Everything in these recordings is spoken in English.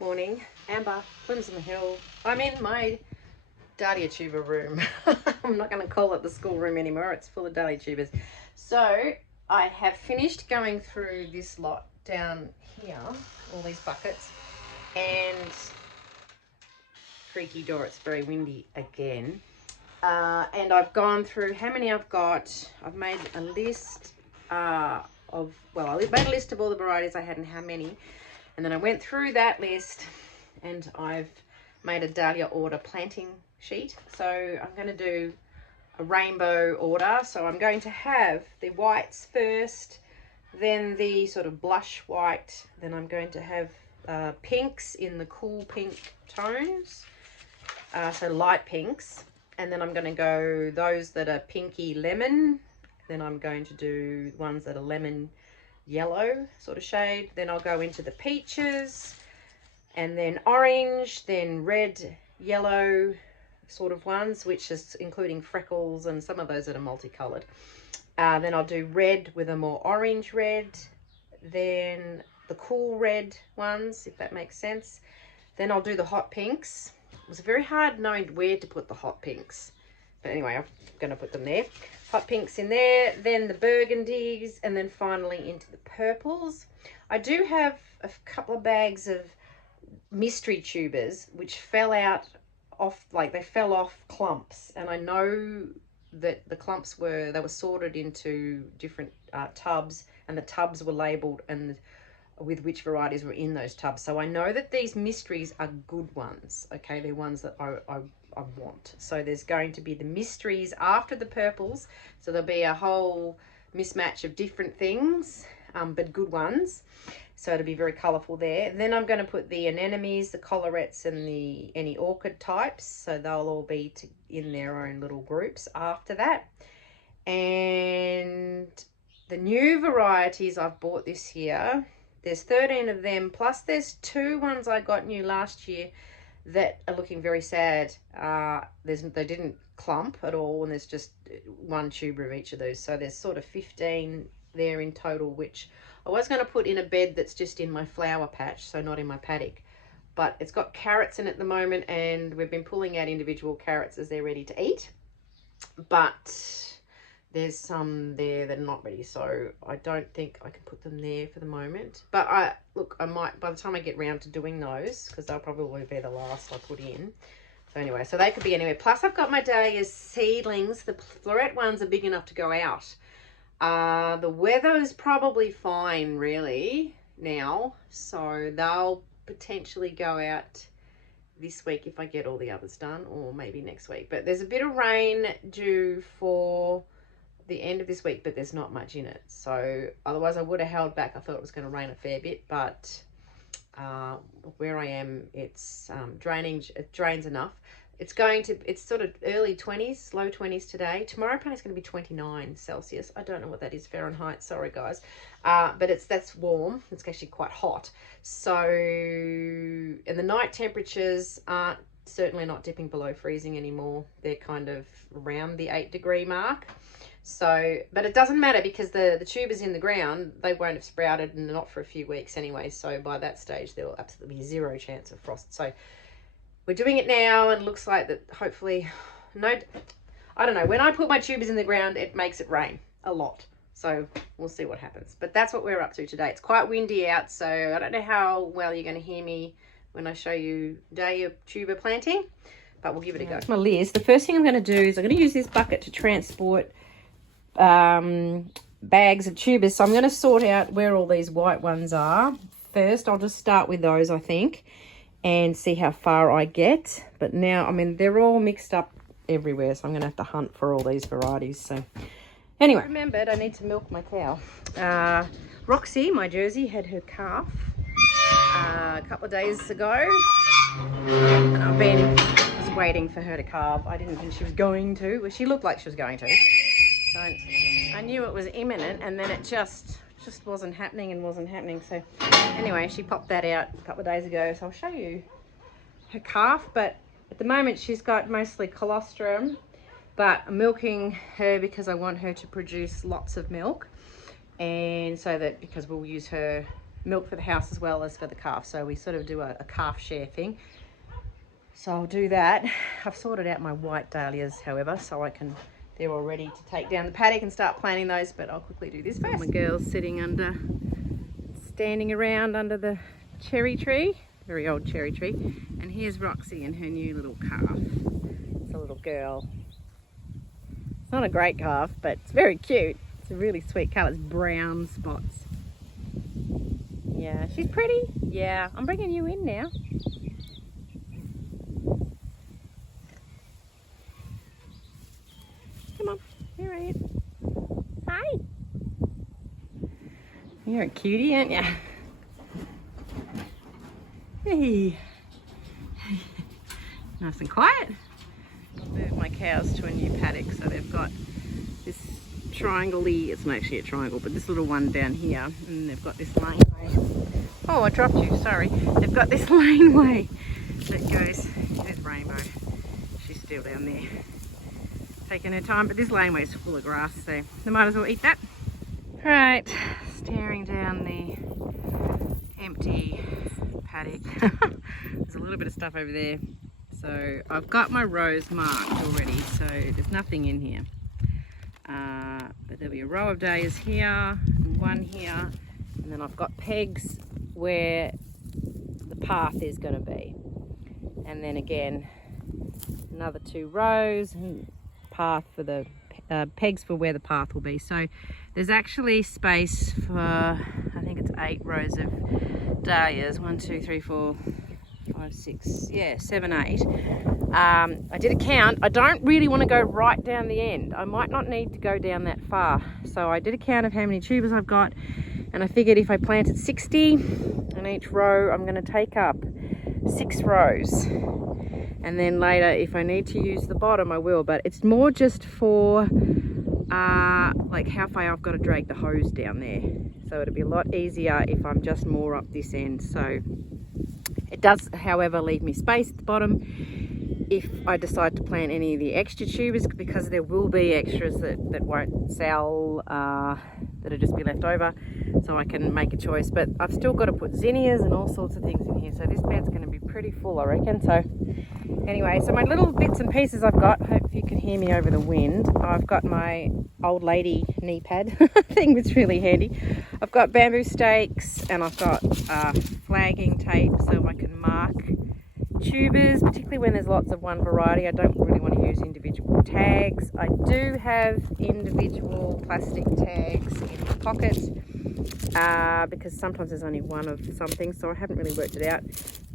Morning, Amber, Whimsum Hill. I'm in my dahlia tuber room. I'm not going to call it the school room anymore. It's full of dahlia tubers. So I have finished going through this lot down here, all these buckets, and creaky door, it's very windy again. And I've gone through how many I've got. I've made a list I made a list of all the varieties I had and how many. And then I went through that list and I've made a dahlia order planting sheet. So I'm going to do a rainbow order. So I'm going to have the whites first, then the sort of blush white, then I'm going to have pinks in the cool pink tones, so light pinks, and then I'm going to go those that are pinky lemon, then I'm going to do ones that are lemon yellow sort of shade, then I'll go into the peaches, and then orange, then red, yellow sort of ones, which is including freckles and some of those that are multicolored. Then I'll do red with a more orange red, then the cool red ones, if that makes sense. Then I'll do the hot pinks. It was very hard knowing where to put the hot pinks, but anyway, I'm going to put them there. Hot pinks in there, then the burgundies, and then finally into the purples. I do have a couple of bags of mystery tubers which fell out off, like they fell off clumps, and I know that the clumps were sorted into different tubs, and the tubs were labeled and with which varieties were in those tubs. So I know that these mysteries are good ones. Okay, they're ones that I want. So there's going to be the mysteries after the purples. So there'll be a whole mismatch of different things, but good ones. So it'll be very colourful there. Then I'm going to put the anemones, the collarettes, and any orchid types. So they'll all be in their own little groups after that. And the new varieties I've bought this year, there's 13 of them, plus there's 2 ones I got new last year that are looking very sad. They didn't clump at all, and there's just 1 tuber of each of those. So there's sort of 15 there in total, which I was going to put in a bed that's just in my flower patch, so not in my paddock. But it's got carrots in it at the moment, and we've been pulling out individual carrots as they're ready to eat. But there's some there that are not ready, so I don't think I can put them there for the moment. But I might, by the time I get round to doing those, because they'll probably be the last I put in. So anyway, so they could be anywhere. Plus I've got my dahlia seedlings. The floret ones are big enough to go out. The weather is probably fine really now, so they'll potentially go out this week if I get all the others done, or maybe next week. But there's a bit of rain due for the end of this week, but there's not much in it, so otherwise I would have held back. I thought it was going to rain a fair bit, but where I am, it's drainage. It drains enough. It's sort of early 20s, low 20s today. Tomorrow apparently it's going to be 29 Celsius. I don't know what that is Fahrenheit, sorry guys, but that's warm. It's actually quite hot. So, and the night temperatures aren't certainly not dipping below freezing anymore. They're kind of around the 8-degree mark. So, but it doesn't matter because the tubers in the ground, they won't have sprouted, and not for a few weeks anyway. So by that stage, there will absolutely be 0 chance of frost. So we're doing it now, and it looks like that hopefully, I don't know. When I put my tubers in the ground, it makes it rain a lot. So we'll see what happens. But that's what we're up to today. It's quite windy out, so I don't know how well you're going to hear me when I show you dahlia tuber planting, but we'll give it a go. That's my list. The first thing I'm going to do is I'm going to use this bucket to transport bags of tubers, so I'm going to sort out where all these white ones are first. I'll just start with those, I think, and see how far I get. But now, I mean, they're all mixed up everywhere, so I'm going to have to hunt for all these varieties. So anyway, I remembered I need to milk my cow. Roxy, my Jersey, had her calf a couple of days ago, and I was waiting for her to calve. I didn't think she was going to. Well, she looked like she was going to. So I knew it was imminent, and then it just wasn't happening. So anyway, she popped that out a couple of days ago, so I'll show you her calf. But at the moment she's got mostly colostrum, but I'm milking her because I want her to produce lots of milk, and so that because we'll use her milk for the house as well as for the calf. So we sort of do a calf share thing. So I'll do that. I've sorted out my white dahlias, however, so they're all ready to take down the paddock and start planting those, but I'll quickly do this first. My girl's standing around under the cherry tree, very old cherry tree. And here's Roxy and her new little calf. It's a little girl. It's not a great calf, but it's very cute. It's a really sweet colour. It's brown spots. Yeah, she's pretty. Yeah, I'm bringing you in now. Come on, here I am. Hi. You're a cutie, aren't you? Hey. Nice and quiet. Move my cows to a new paddock, so they've got this triangle-y, it's not actually a triangle, but this little one down here, and they've got this laneway. Oh, I dropped you, sorry. They've got this laneway that goes, there's Rainbow. She's still down there, taking her time, but this laneway is full of grass, so they might as well eat that. Right, staring down the empty paddock. There's a little bit of stuff over there. So I've got my rows marked already, so there's nothing in here. But there'll be a row of dahlias here, and one here, and then I've got pegs where the path is going to be. And then again, another 2 rows and path for the pegs for where the path will be. So there's actually space for, I think it's 8 rows of dahlias. 1, 2, 3, 4, 5, 6, yeah, 7, 8. I did a count. I don't really want to go right down the end. I might not need to go down that far. So I did a count of how many tubers I've got, and I figured if I planted 60 in each row, I'm going to take up 6 rows. And then later, if I need to use the bottom, I will. But it's more just for like how far I've got to drag the hose down there. So it'll be a lot easier if I'm just more up this end. So it does, however, leave me space at the bottom if I decide to plant any of the extra tubers, because there will be extras that won't sell, that'll just be left over, so I can make a choice. But I've still got to put zinnias and all sorts of things in here, so this bed's going to be pretty full, I reckon. So anyway, so my little bits and pieces I've got, hope you can hear me over the wind. I've got my old lady knee pad thing, which is really handy. I've got bamboo stakes, and I've got flagging tape so I can mark tubers, particularly when there's lots of one variety. I don't really want to use individual tags. I do have individual plastic tags in the pocket because sometimes there's only one of something, so I haven't really worked it out.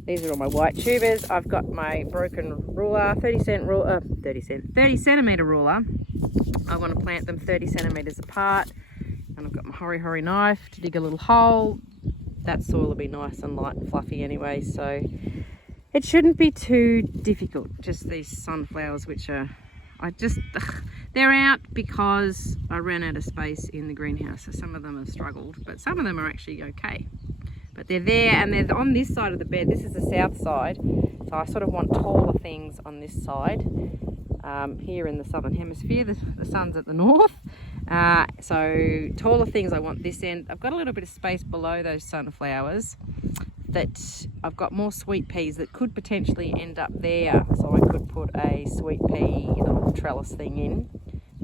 These are all my white tubers. I've got my broken ruler, 30 centimetre ruler. I want to plant them 30 centimetres apart, and I've got my hori knife to dig a little hole. That soil will be nice and light and fluffy anyway, so it shouldn't be too difficult. Just these sunflowers, which are, they're out because I ran out of space in the greenhouse. So some of them have struggled, but some of them are actually okay. But they're there, and they're on this side of the bed. This is the south side, so I sort of want taller things on this side. Here in the southern hemisphere, the sun's at the north. So taller things, I want this end. I've got a little bit of space below those sunflowers that I've got more sweet peas that could potentially end up there, so I could put a sweet pea little trellis thing in,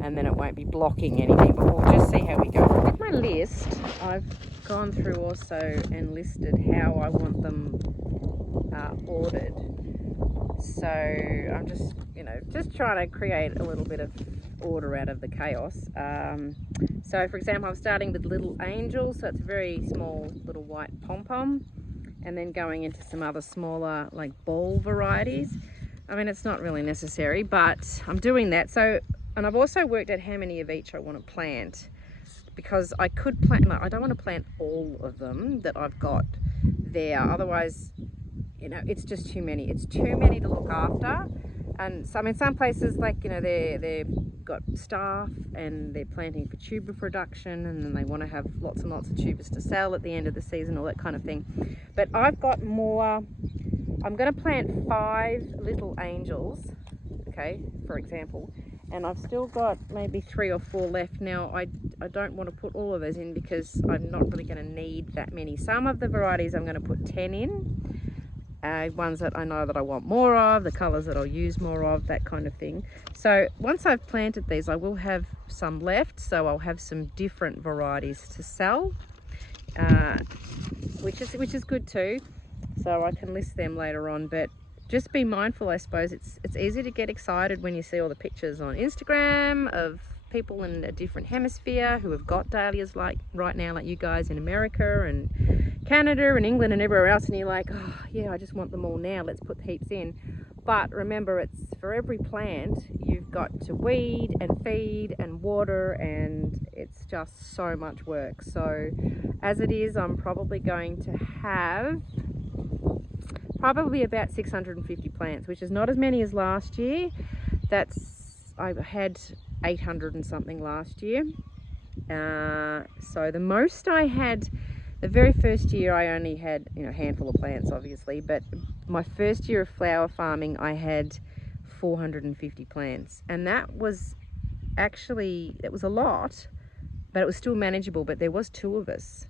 and then it won't be blocking anything, but we'll just see how we go. With my list, I've gone through also and listed how I want them ordered. So I'm just, just trying to create a little bit of order out of the chaos. So for example, I'm starting with Little Angel, so it's a very small little white pom-pom, and then going into some other smaller like ball varieties. I mean, it's not really necessary, but I'm doing that. So, and I've also worked out how many of each I want to plant, because I could plant, I don't want to plant all of them that I've got there. Otherwise, it's just too many. It's too many to look after. And so, I mean, some places, like, they've got staff and they're planting for tuber production, and then they want to have lots and lots of tubers to sell at the end of the season, all that kind of thing. But I've got more. I'm going to plant 5 Little Angels, okay, for example, and I've still got maybe 3 or 4 left. Now I don't want to put all of those in because I'm not really going to need that many. Some of the varieties I'm going to put 10 in, ones that I know that I want more of, the colours that I'll use more of, that kind of thing. So once I've planted these, I will have some left, so I'll have some different varieties to sell, which is good too, so I can list them later on. But just be mindful, I suppose. It's easy to get excited when you see all the pictures on Instagram of people in a different hemisphere who have got dahlias like right now, like you guys in America and Canada and England and everywhere else, and you're like, oh yeah, I just want them all now, let's put heaps in. But remember, it's for every plant you've got to weed and feed and water, and it's just so much work. So as it is, I'm probably going to have probably about 650 plants, which is not as many as last year. I had 800 and something last year. So the most I had, the very first year I only had, a handful of plants obviously, but my first year of flower farming I had 450 plants, and that was actually, it was a lot, but it was still manageable. But there was 2 of us.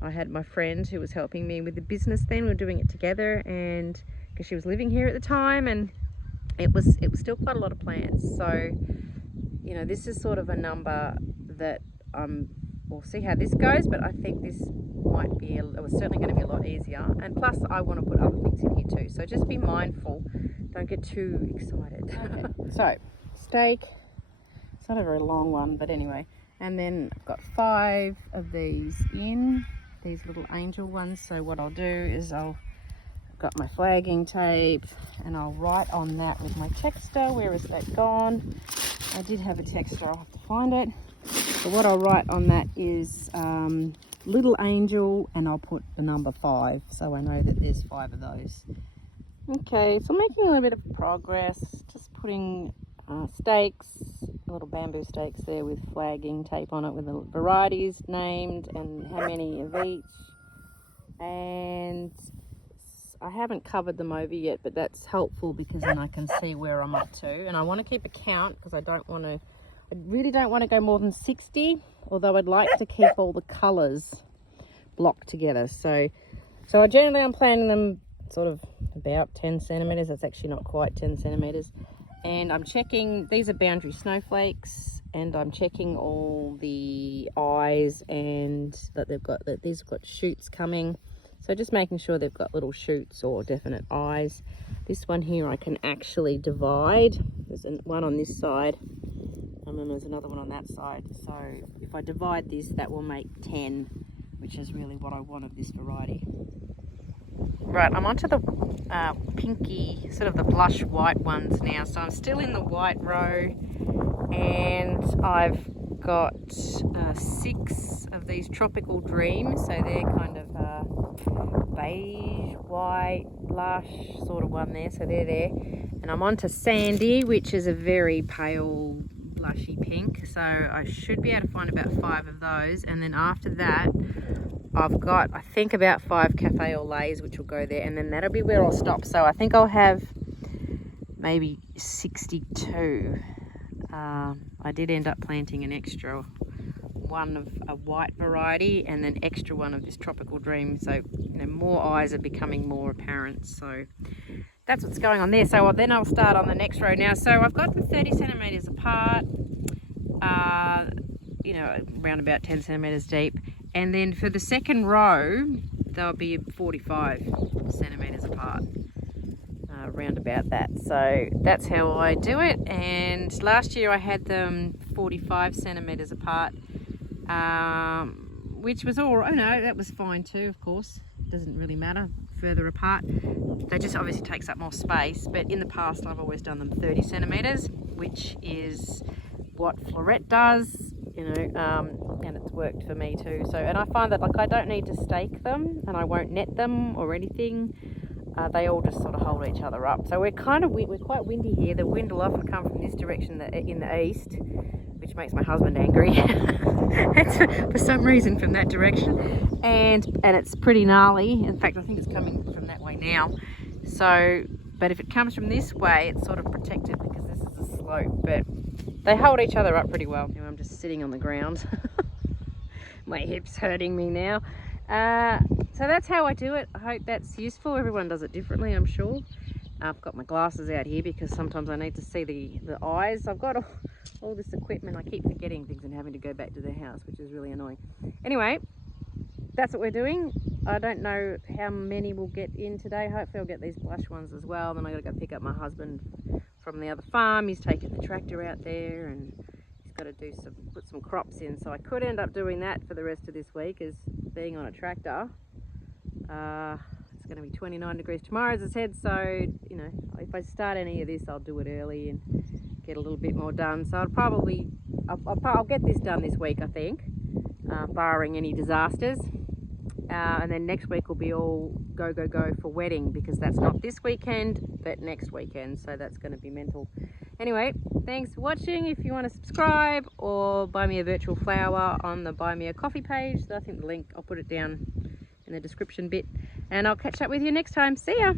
I had my friend who was helping me with the business then. We were doing it together, and because she was living here at the time, and it was still quite a lot of plants. So, this is sort of a number that we'll see how this goes, but I think this might be, it was certainly going to be a lot easier. And plus I want to put other things in here too. So just be mindful. Don't get too excited. Okay. So, steak. It's not a very long one, but anyway. And then I've got 5 of these in. These little angel ones. So what I'll do is I've got my flagging tape, and I'll write on that with my texter. Where is that gone? I did have a texter, I'll have to find it. So what I'll write on that is little angel, and I'll put the number 5, so I know that there's 5 of those. Okay, so I'm making a little bit of progress, just putting stakes, little bamboo stakes there with flagging tape on it with the varieties named and how many of each. And I haven't covered them over yet, but that's helpful because then I can see where I'm up to. And I want to keep a count because I really don't want to go more than 60, although I'd like to keep all the colours blocked together. So I'm planting them sort of about 10 centimetres. That's actually not quite 10 centimetres. And I'm checking, these are boundary snowflakes, and I'm checking all the eyes and that these have got shoots coming. So just making sure they've got little shoots or definite eyes. This one here I can actually divide. There's one on this side, and then there's another one on that side. So if I divide this, that will make 10, which is really what I want of this variety. Right, I'm onto the pinky, sort of the blush white ones now. So I'm still in the white row, and I've got 6 of these tropical dreams. So they're kind of beige, white, blush sort of one there. So they're there. And I'm onto Sandy, which is a very pale, blushy pink. So I should be able to find about 5 of those. And then after that, I've got, I think, about 5 cafe au laits, which will go there, and then that'll be where I'll stop. So I think I'll have maybe 62. I did end up planting an extra one of a white variety and an extra one of this tropical dream. So more eyes are becoming more apparent. So that's what's going on there. So then I'll start on the next row now. So I've got them 30 centimetres apart, around about 10 centimetres deep. And then for the second row, they'll be 45 centimetres apart, around about that. So that's how I do it. And last year I had them 45 centimetres apart, which was all right. No, that was fine too, of course. Doesn't really matter further apart. They just obviously takes up more space. But in the past, I've always done them 30 centimetres, which is what Florette does. And it's worked for me too. So, and I find that I don't need to stake them, and I won't net them or anything. They all just sort of hold each other up. So we're quite windy here. The wind will often come from this direction in the east, which makes my husband angry. It's for some reason from that direction, and it's pretty gnarly. In fact, I think it's coming from that way now. So, but if it comes from this way, it's sort of protected because this is a slope. But They hold each other up pretty well. Now I'm just sitting on the ground. My hip's hurting me now. So that's how I do it. I hope that's useful. Everyone does it differently, I'm sure. I've got my glasses out here because sometimes I need to see the eyes. I've got all this equipment. I keep forgetting things and having to go back to the house, which is really annoying. Anyway, that's what we're doing. I don't know how many we'll get in today. Hopefully I'll get these blush ones as well. Then I gotta go pick up my husband from the other farm. He's taking the tractor out there and he's got to put some crops in. So I could end up doing that for the rest of this week, as being on a tractor. It's going to be 29 degrees tomorrow, as I said. So, you know, if I start any of this, I'll do it early and get a little bit more done. So I'll get this done this week, I think, barring any disasters. And then next week will be all go for wedding, because that's not this weekend but next weekend, so that's going to be mental. Anyway, thanks for watching. If you want to subscribe or buy me a virtual flower on the buy me a coffee page, I think the link, I'll put it down in the description bit, and I'll catch up with you next time. See ya.